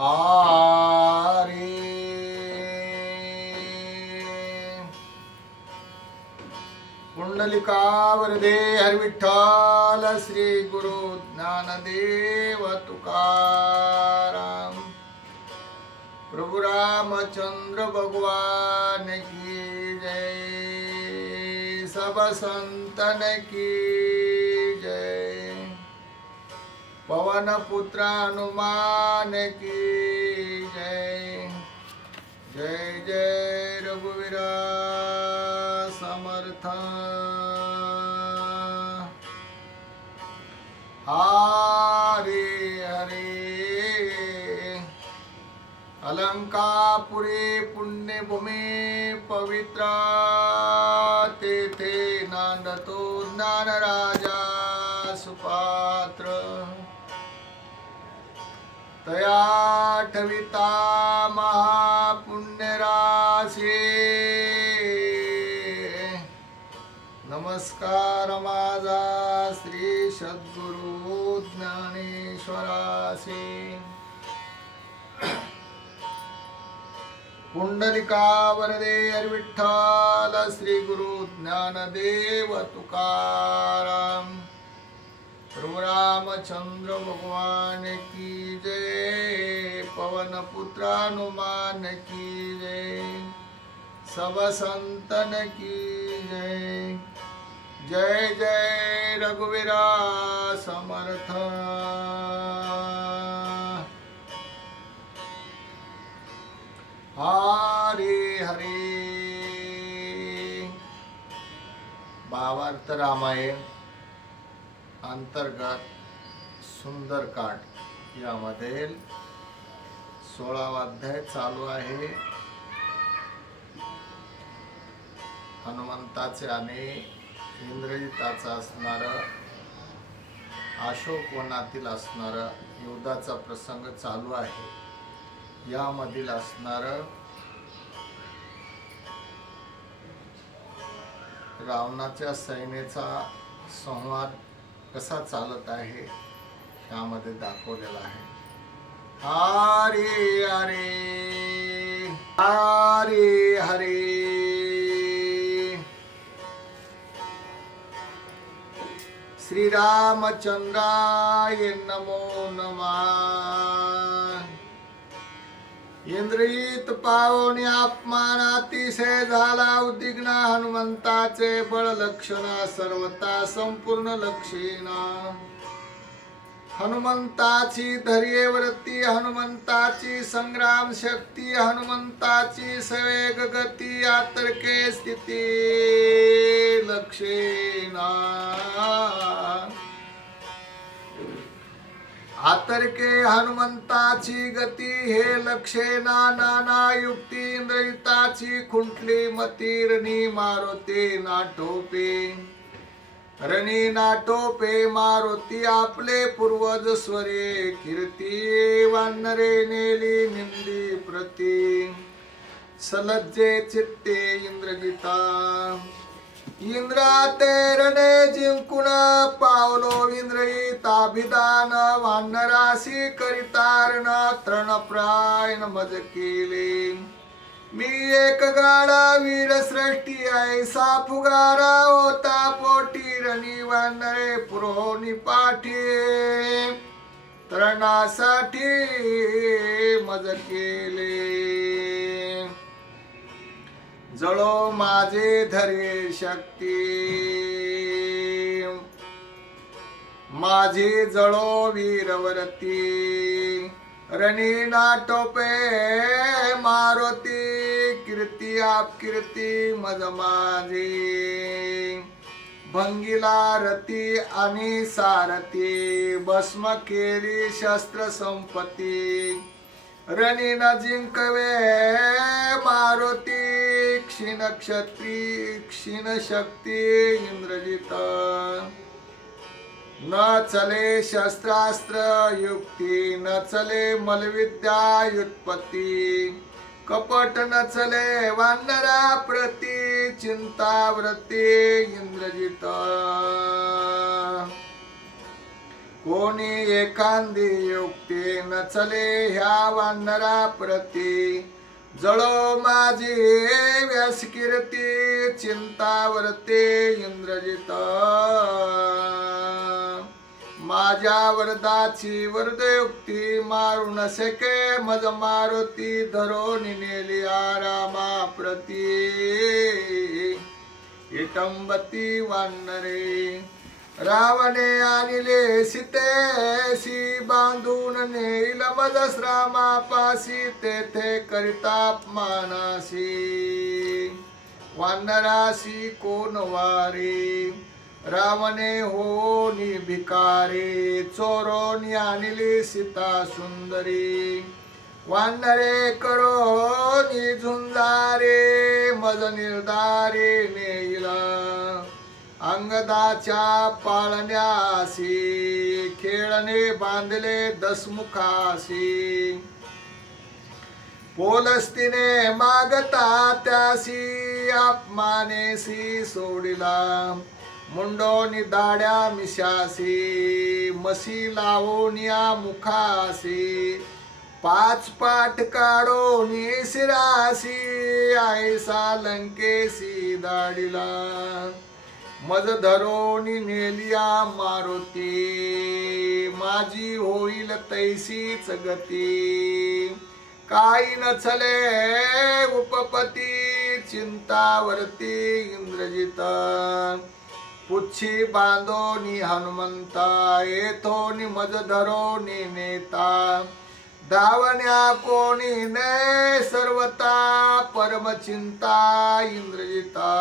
हारे पुंडलिकावरदे हरिविठ्ठल श्री गुरु ज्ञानदेव तुकाराम प्रभु रामचंद्र भगवान की जय सब संतन की जय पवन पुत्र हनुमान की जय जय जय रघुवीर समर्थ हरे हरे अलंकापुरी पुण्यभूमी पवित्र तेथे नांदतो ज्ञानराजा सुपात्र तया ठविता महापुण्यराशी नमस्कार माझा श्री सद्गुरु ज्ञानेश्वरासी पुंडलिकावरदे हरिविठ्ठल श्री गुरु ज्ञानदेव तुकाराम प्रभु रामचंद्र भगवान की जय पवन पुत्र हनुमान की जय सब संतन की जय जय जय रघुवीर समर्थ हरे हरे भावार्थ रामायण अंतर्गत सुंदरकांड यामध्ये 16वा अध्याय चालू आहे. हनुमंताचे आणि इंद्रजिताचा असणार अशोक वनातील असणार युद्धाचा प्रसंग चालू आहे. यामधील असणार रावणाच्या सैन्याचा संवाद कसा चालत आहे यामध्ये दाखवलेला आहे. हरे हरे हरे हरे श्री रामचंद्राय नमो नमः. इंद्रित पावनी अपमान अतिशय झाला उद्विग्न हनुमंताचे बळ लक्षण सर्वता संपूर्ण लक्षीण हनुमंताची धैर्यवृत्ती हनुमंताची संग्राम शक्ती हनुमंताची सवेग गती आतर्के स्थिती लक्षीण आतर्के हनुमंताची गती हे लक्षेना नाना युक्ती इंद्रिताची खुंटली मती रणी मारुती नाटोपे रणी नाटोपे मारुती आपले पूर्वज स्वरे कीर्ती वानरे नेली निंदी प्रती सलज्जे चित्ते इंद्रजिता इंद्रा तेरणे जिंकून पावलो इंद्रिताभिधान वानराशी करितारण तृणप्रायण मज केले मी एक गाडा वीर श्रेष्ठी ऐसा फुगारा होता पोटी रणी वानरे पुरोनी पाठी तृणासाठी मज केले जळो माझे धैर्य शक्ती माझी जळो वीरवरती रणी नाटोपे मारुती कीर्ती आप कीर्ती मज माझी भंगीला रती आणि सारथी भस्म केली शस्त्र संपत्ती रणी न जिंकवे मारुती क्षीण क्षत्री क्षीण शक्ती इंद्रजित न चले शस्त्रास्त्र युक्ती न चले मलविद्या युत्पत्ती कपट न चले वानरा प्रती चिंतावृत्ती इंद्रजित कोणी एखांदी युक्ती नचले ह्या वानरा प्रती, जळो माझी व्यासकीर्ती चिंतावरते इंद्रजित, माझ्या वरदाची वरदयुक्ती मारू न शके मज मारुती, धरून नेली रामा प्रती इटंबती वानरे, रावणे आणले सीतेशी बांधून नेईल मज श्रामापाशी, तेथे करिताप मानासी वानराशी कोण वारी, रावणे होनी भिकारी चोरोनी आणली सीता सुंदरी, वानरे करोनी झुंजारे मज निर्धारे नेईला, अंगदाच्या पाळण्यासी खेळणे बांधले दसमुखासी, पोलस्तीने मागता त्यासी अपमानेसी सोडिला, मुंडोनी दाड्या मिशासी मसी लावोनिया मुखासी, पाच पाठ काढोनी शिरासी आयसा लंकेसी दाडिला, मज धरोनी नेलिया मारुती माझी होईल तैसीच गती, काही नचले उपपती चिंतावरती इंद्रजित, पुच्छी बांधोनी हनुमंता येथोनी मज धरोनी नेता, धावण्या कोणी ने सर्वता परमचिंता इंद्रजिता,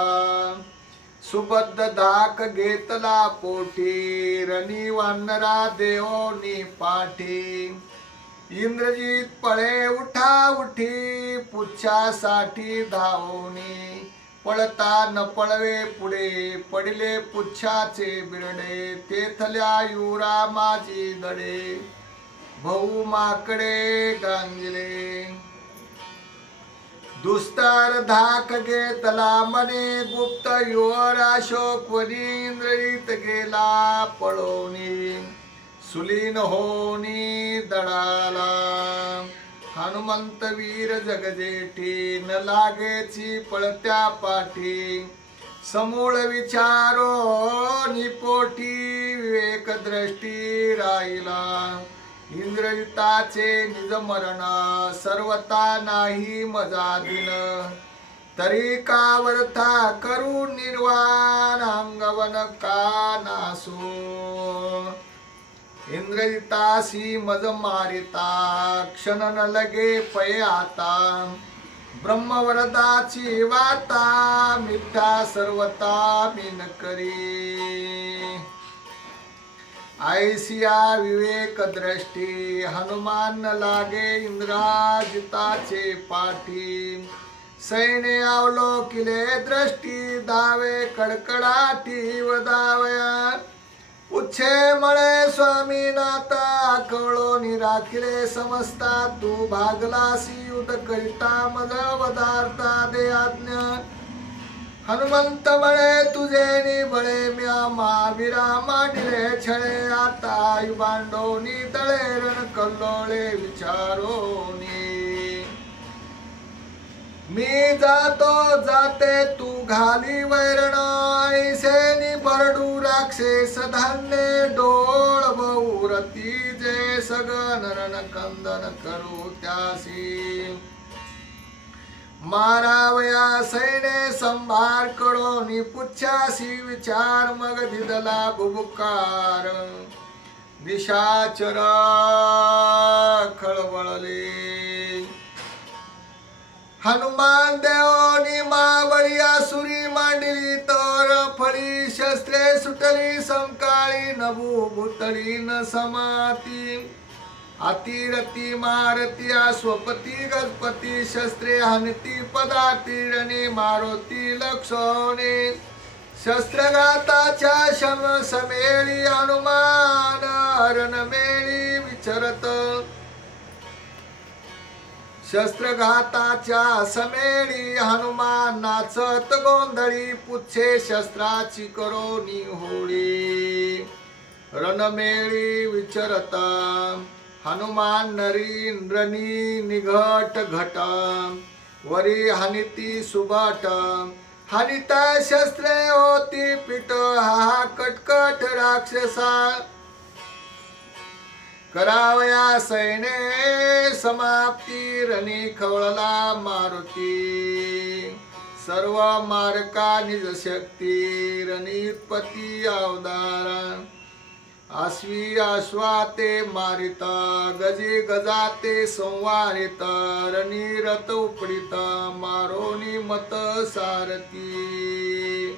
सुबद्ध धाक घेतला पोटी रणी वानरा देवोनी पाठी, इंद्रजित पळे उठा उठी पुच्छासाठी धावोनी, पळता न पळवे पुढे पडिले पुच्छाचे बिरडे, तेथल्या युरा माझी दडे भाऊ माकडे गांजले, दुस्तर धाक घेतला मने गुप्त युवरा शोकवनी, इंद्रजित गेला पळोनी सुलीन होनी दडाला, हनुमंत वीर जगजेठी न लागेची पळत्या पाठी, समूळ विचारो निपोटी विवेक दृष्टी राहिला, इंद्रजिताचे निज मरण सर्वता नाही मजादिन, तरी का वरथा करू निर्वाण अंगवन का नासो, इंद्रजितासी मज मारिता क्षण न लगे पय आता, ब्रह्मवरदाची वार्ता मिथ्या सर्वता बिन करी, ऐसिया विवेक दृष्टी हनुमान न लागे इंद्राजिताचे पाठी, सैन्य अवलोकिले दृष्टी दावे कडकडाटी वदावया, उच्छे मळे स्वामीनाथा कळोनी राखिले समजता, तू भागलासी युद्ध करिता मज वदार्था दे आज्ञा, हनुमंत बळे तुझे निबळे म्या महावीरा मांडिले छळे, आता युबांडोनी तळे रण कल्लोळे विचारोनी, मी जातो जाते तू घाली वैरण, ऐसे भरडू राक्षस धान्य डोळ बहुरती, जे सगन रण कंदन करू त्यासी, मारावया सैने संभार कळोनी पुच्छासी विचार, मग दिदला बुबुकार निशाचर खळबळले, हनुमान देवनी मावळी सुरी मांडली, तर फळी शस्त्रे सुटली संकाळी, नभू भूतळी न समाती, अतिरती मारती स्वपती गजपती, शस्त्रे हनती पदाती रणे मारुती लक्षणे, शस्त्रघाताच्या शम समेळी हनुमान रणमेळी विचरत, शस्त्रघाताच्या समेळी हनुमान नाचत गोंधळी, पुच्छे शस्त्राची करोनी होळी, रणमेळी विचरता हनुमान नरी रणी निघट घट वरी हानिती सुबाट हानिता शस्त्रे होती पीठ हा कटकट राक्षसा करावया सैने समाप्ती रणी खवळला मारुती सर्व मारका निज शक्ती रणीत्पत्ती अवतारा आश्वी आश्वाते मारिता गजे गजाते संवारिता रणी रथ उपडिता मारोनी मत सारथी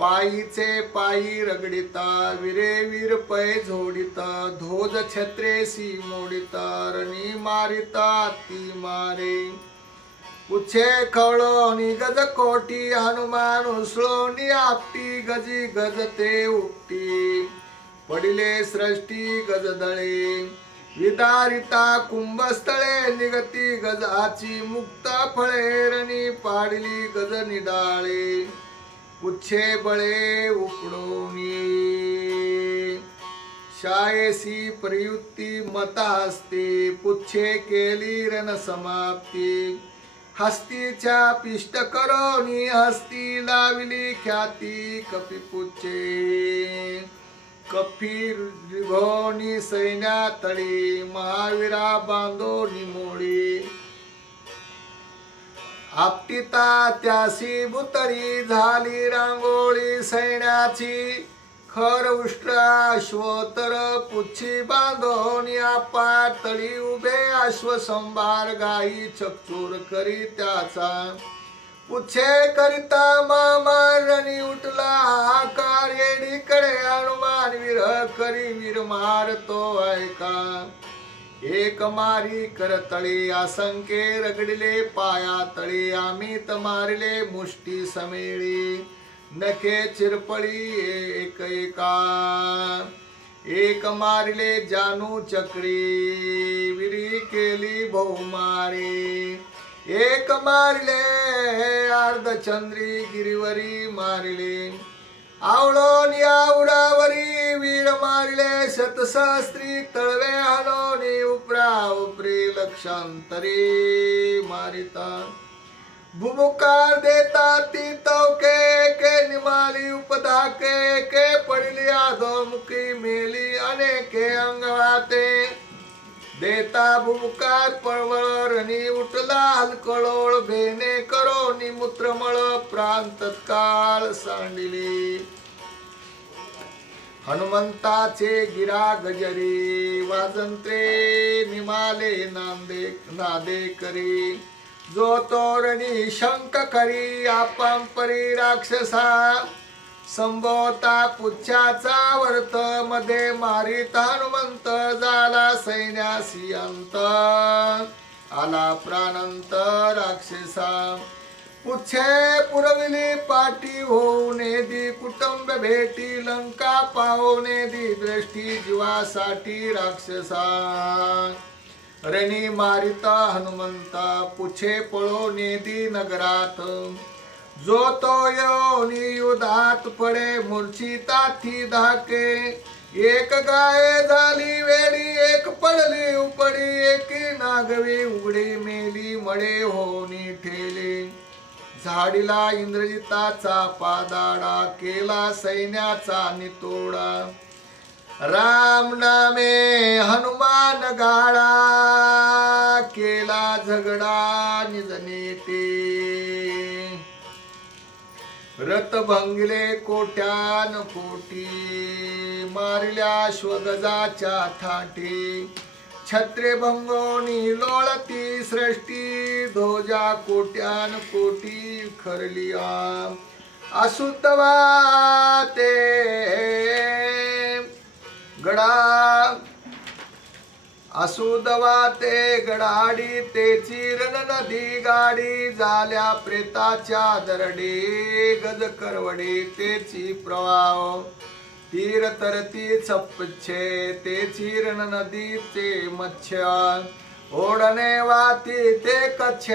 पायीचे पायी रगडिता विरे वीर पै झोडिता ध्वज छत्रेसी मोडिता रणी मारिता ती मारे पुच्छे खवळोनी गज कोटी हनुमान उसळोनी आपटी गजी गजते उपटी पडिले सृष्टी गजदळे विदारिता कुंभस्थळे निगती गजाची मुक्त फळे रणी पाडली गज निडाळे पुच्छे बळे उपडोनी शायेसी प्रयुक्ती मता हस्ती पुच्छे केली रण समाप्ती हस्तीच्या पिष्ट करोनी हस्ती लाविली ख्याती कपिपुच्छे कफी रिघोनी सैन्या तळी महावीरा बांधोनी मोडी आपटिता त्यासी बुतरी झाली रांगोळी सैन्याची खर उष्ट्राश्वतर पुच्छी बांधोनी आपा तळी उभे अश्व संभार गाई चकचूर करी त्याचा पुच्छे करिता मामारणी उठला आकार येडीकडे हनुमान विरह करी वीर मारतो ऐका एक मारी करतळी असंख्य रगडिले पाया तळी आम्ही मारिले मुष्टी समेळी नखे चिरपळी एक एका एक मारिले जानू चक्री विरी केली बहुमारी एक मारिले अर्धचंद्री गिरीवरी मारिले आवळोनी आवडावरी वीर मारिले शतसहस्त्री तळवे हनोनी उपरा उपरी लक्षांतरी मारिता भूमुकार देता ती तवके के निमाली उपधाके के पडली अधोमुखी मेली अनेके अंगवाते देता भूमुकार पळवळ रणी उठला हलकळोळ भेने करोनी मूत्रमळ प्राण तत्काळ सांडिली हनुमंताचे गिरा गजरी वाजंत्रे निमाले नादे करी जो तोरणी शंक करी आपंपरी राक्षसा संभोता पुच्छाचा वर्त मध्ये मारित हनुमंत झाला सैन्यासी अंत आला प्राणंत राक्षसा पुच्छे पुरविली पाटी होऊने दी कुटुंब भेटी लंका पाहुने दी दृष्टी जीवासाठी राक्षसा रणी मारिता हनुमंता पुच्छे पळो नेदी नगरात जो तो योनी युधात पडे मूर्छिता थी धाके एक गाय झाली वेडी एक पडली उपडी एकी नागवी उघडी मेली मळे होनी ठेले झाडीला इंद्रजिताचा पादाडा केला सैन्याचा नितोडा राम नामे हनुमान गाळा केला झगडा निज नेते रथ भंगले कोट्यान कोटी मारिल्या श्वगजाच्या थाटी छत्रे भंगोनी लोळती सृष्टी ध्वजा कोट्यान कोटी खरलिया असुतवा ते गडा असुदवा ते गडाडी तेची रण नदी गाडी झाल्या प्रेताच्या दरडी गज करवडी तेची प्रवाह तीर तरती छपछे तेची रण नदीचे मत्स्य ओढणे वाती ते कच्छ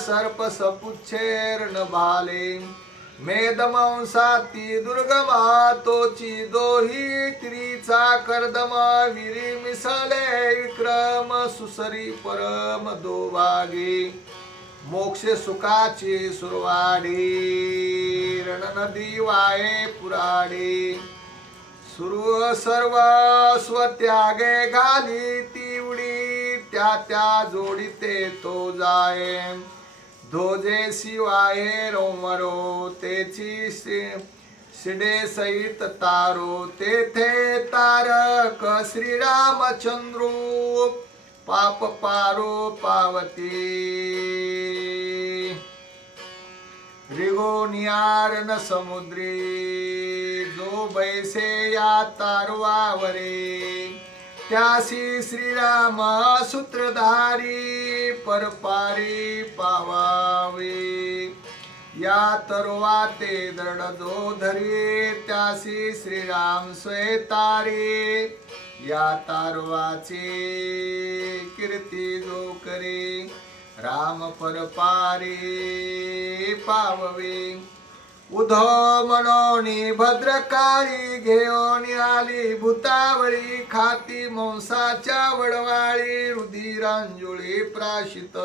सर्प सपुच्छे रण भाले मेदमांसाती दुर्गमा तोची दोही तिरीचा कर्दम विरी मिसळे विक्रम सुसरी परम दोभागी मोक्ष सुखाची सुरवाडी रण नदी वाये पुराडी सुरू सर्व स्वत्यागे घाली ती उडी त्या त्या जोडीते तो जाये धोजे शिवाये रोमरो तेची शिडे सहित तारो तेथे तारक श्रीरामचंद्रो पाप पारो पावती रिगोनियार न समुद्री जो बैसे या तारवावरे त्यासी श्रीराम सूत्रधारी परपारी पावावे या तरवाते दृढ जो धरी त्यासी श्रीराम स्वयतारी या तारवाचे कीर्ती जो करे राम परपारी पाववे उधो मनोनी भद्रकाळी घेऊन आली भूतावळी खाती मांसाच्या वडवाळी रुधिरांजुळी प्राशित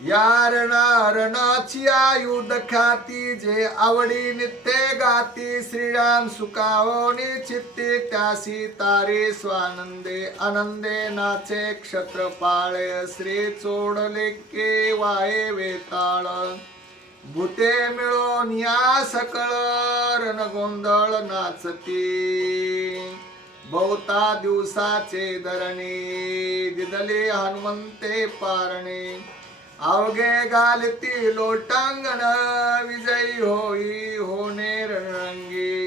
या रणाची आयुध ख्याती जे आवडी नित्य गाती श्रीराम सुखावनी चित्ती त्यासी तारे स्वानंदे आनंदे नाचे क्षत्रपाळ श्री चोडले के वाये वेताळ भूते मिळून या सकळ रणगोंधळ नाचती बहुता दिवसाचे धरणे दिदले हनुमंते पारणे अवघे घालती लोटांगण विजयी होई होणे रणरंगी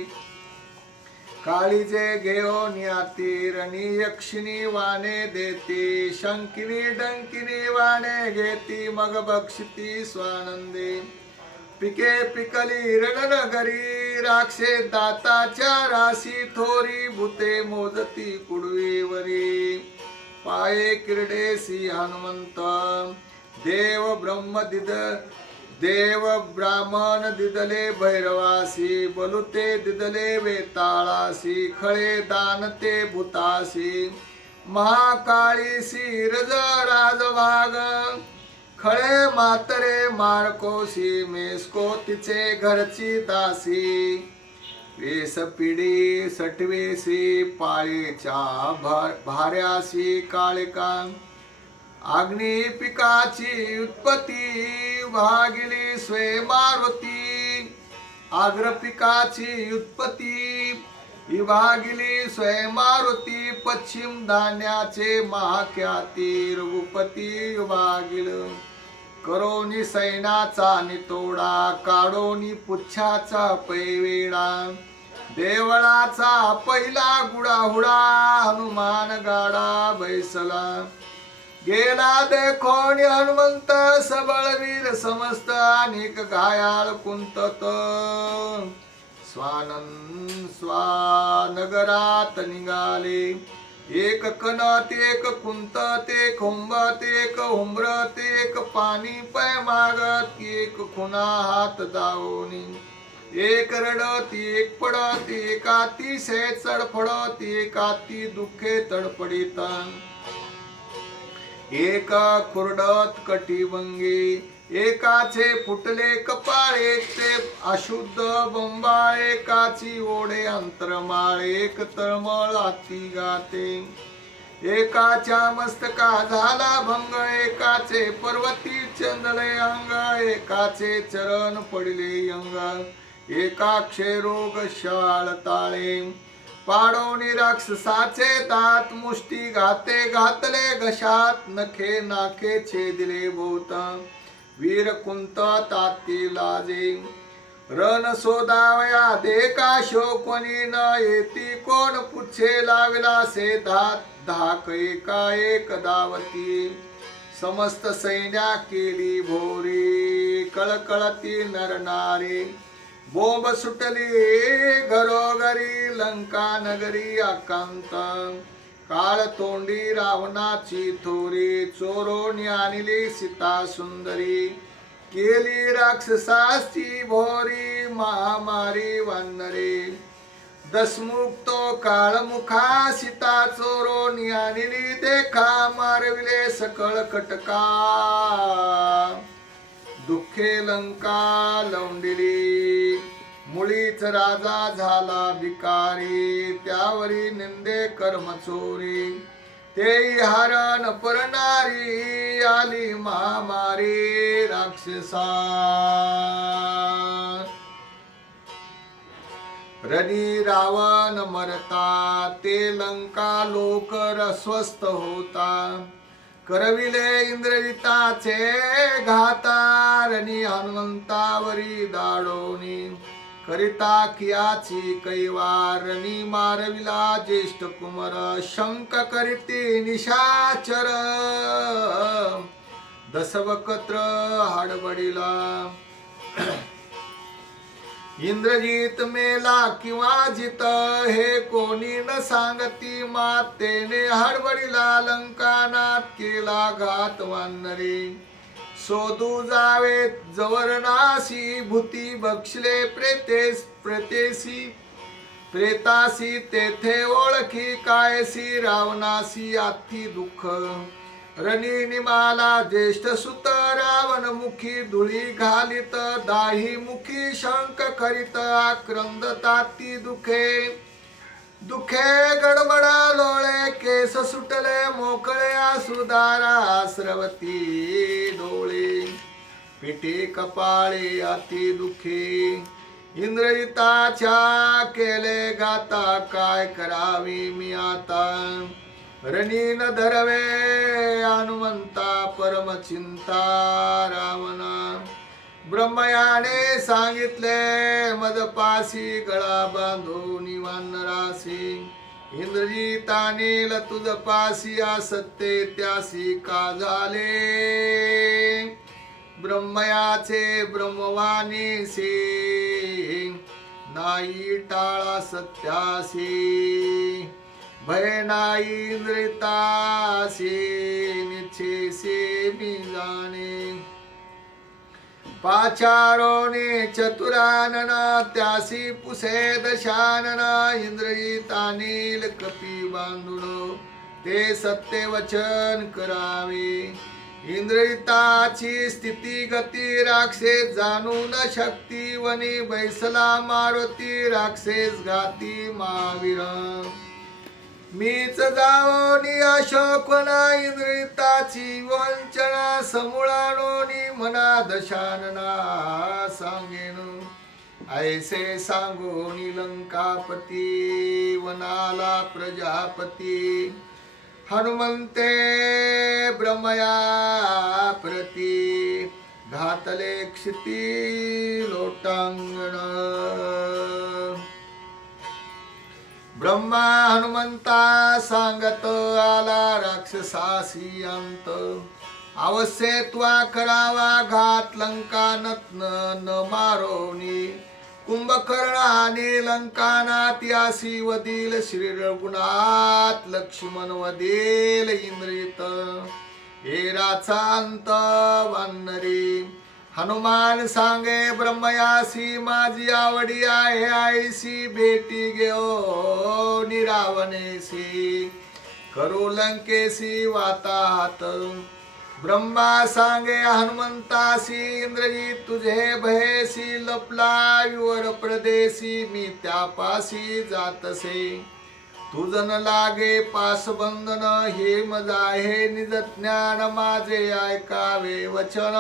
काळीचे घेऊन याती रणी यक्षिणी वाणे देती शंकिनी डंकिनी वाणे घेती मग बक्षती स्वानंदी पिके पिकली रणनगरी राक्षे दाताच्या राशी थोरी भूते मोजती कुडवीवरी पाये किरडेसी हनुमंत देव ब्राह्मण दिदले भैरवासी बलुते दिदले वेताळासी खळे दानते भूतासी महाकाळीसी रज राजभाग खळे मातरे मारकोसी मेसको तिचे घरची दासी वेस पिढी सटवेसी पाळीच्या भाऱ्यासी काळिका अग्नि पिकाची उत्पत्ती भागिली स्वय मारुती आग्र पिकाची उत्पत्ती विभागिली स्वय मारुती पश्चिम धान्याचे महाख्याती रघुपती विभागिल करोनी सैनाचा नितोडा काढोनी पुच्छाचा पैवेडा देवळाचा पहिला गुडाहुडा हनुमान गाडा बैसला गेला देखोनी हनुमंत सबळवीर समस्त अनेक घायाळ कुंतत स्वानगरात निघाले एक कणत एक कुंतत एक हुंबत एक हुंबरत एक पाणी पै मागत एक खुना हात दावणी एक रडत एक पडत एक अतिशय चडफडत एक अति दुःखे तडपडीत एक खुरडत कटिभंगी एकाचे फुटले कपाळ एकचे अशुद्ध बंबाळ एकाची ओढे अंतरमाळ एक तळमळ हाती गाते एकाच्या मस्तका झाला भंग एकाचे पर्वती चंदले अंग एकाचे चरण पडले अंग एकाक्षे रोग शाळ ताळे पाडोनी राक्षसाचे दात मुष्टी घाते घातले घशात नखे नाखे छेदिले भोवत वीर कुंत ताती लाजे रण शोधावया देखा शोकवनी न येती कोण पुच्छे लाविला से धाक एका एक दावती समस्त सैन्या केली भोरी कळकळती नरनारी बोंब सुटली घरोघरी लंका नगरी आकांत काळ तोंडी रावणाची थोरी चोरोनी आणली सीता सुंदरी केली राक्षसाची भोरी महामारी वानरे दसमुख तो काळमुखा सीता चोरोनी आणली देखा मारविले सकळ कटका दुःखे लंका लवंडिली मुळीच राजा झाला भिकारी त्यावरी निंदे कर्म चोरी ते हरण परणारी आली महामारी राक्षसा रणी रावण मरता ते लंका लोकर अस्वस्थ होता करविले इंद्रजिताचे घाता रणी हनुमंतावरी दाडोनी करिता कियाची कैवारणी मारविला ज्येष्ठ कुमार शंक करीती निशाचर दसवक्त्र हाडबडिला इंद्रजित मेला किंवा जित हे कोणी न सांगती मातेने हडबडीला लंकानात केला घात वानरे शोधू जावे जवरनासी भूती बक्षले प्रेतेसी प्रेतासी तेथे ओळखी कायसी रावणासी आती दुःख रणी निमाला ज्येष्ठ सुत रावण मुखी धुळी घालित दाही मुखी शंक करीत आक्रंद ताती दुखे दुखे गडबड लोळे केस सुटले मोकळे आसुदारा स्रवती डोळे पिठी कपाळे अति दुखी इंद्रजिताच्या केले गाता काय करावी मी आता रणी न धरवे हनुमंता परम चिंता रावणा ब्रह्मयाने सांगितले मदपासी गळा बांधून वानरासी इंद्रजिताने तुझ पासी असत्य त्यासी का झाले ब्रह्मयाचे ब्रह्मवाणीसी नाही टाळा सत्यासी भय नाही इंद्रितासी निच्छेसी मी जाणे पाचारोने चतुरानना त्यासी पुसे दशानना इंद्रजितानील कपी बांधून ते सत्य वचन करावे इंद्रजिताची स्थिती गती राक्षस जाणू न शक्ती वनी बैसला मारुती राक्षस घाती महावीर मीच जावोनी अशोकना इंद्रिताची वंचना समूळानोनी मना दशानना सांगेन ऐसे सांगोनी लंकापती वनाला प्रजापती हनुमंते ब्रह्मया प्रती घातले क्षिती लोटांगण ब्रह्मा हनुमंता सांगत आला राक्षसासी अंत अवश्य त्वा करावा घात लंका न मारोनी कुंभकर्णाने लंकानात यासी वदील श्री रघुनाथ लक्ष्मण वदील इंद्रित एराचा अंत वानरी हनुमान सांगे ब्रह्मयासी माझी आवडी आहे आईसी भेटी घेओ निरावनेसी करू लंकेसी वाताहात ब्रह्मा सांगे हनुमंतासी इंद्रजित तुझे भयसी लपला युवर प्रदेशी मी त्यापासी जातसे तुझन लागे पासबंधन हे मजा हे निज ज्ञान माझे ऐकावे वचन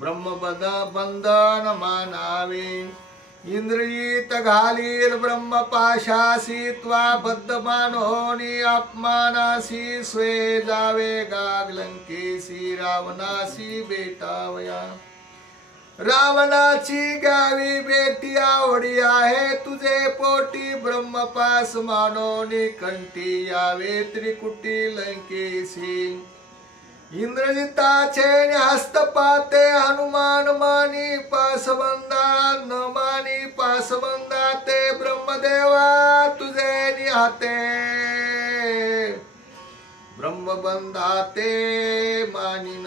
ब्रह्मबद बंधन मानावे इंद्रियित घालील ब्रह्म पाशासी त्वा बद्ध मानोनी अपमानासी स्वे जावे गाग लंकेसी रावणासी बेटावया रावणाची गावी बेटी आवडी आहे तुझे पोटी ब्रह्मपास मानोनी कंठी यावे त्रिकुटी लंकेसी इंद्रजिताचे हस्तपाते हनुमान मानी पासबंदा न मानी पासबंदा ते ब्रह्मदेवा तुझे निहाते ब्रह्मबंधा ते मानिन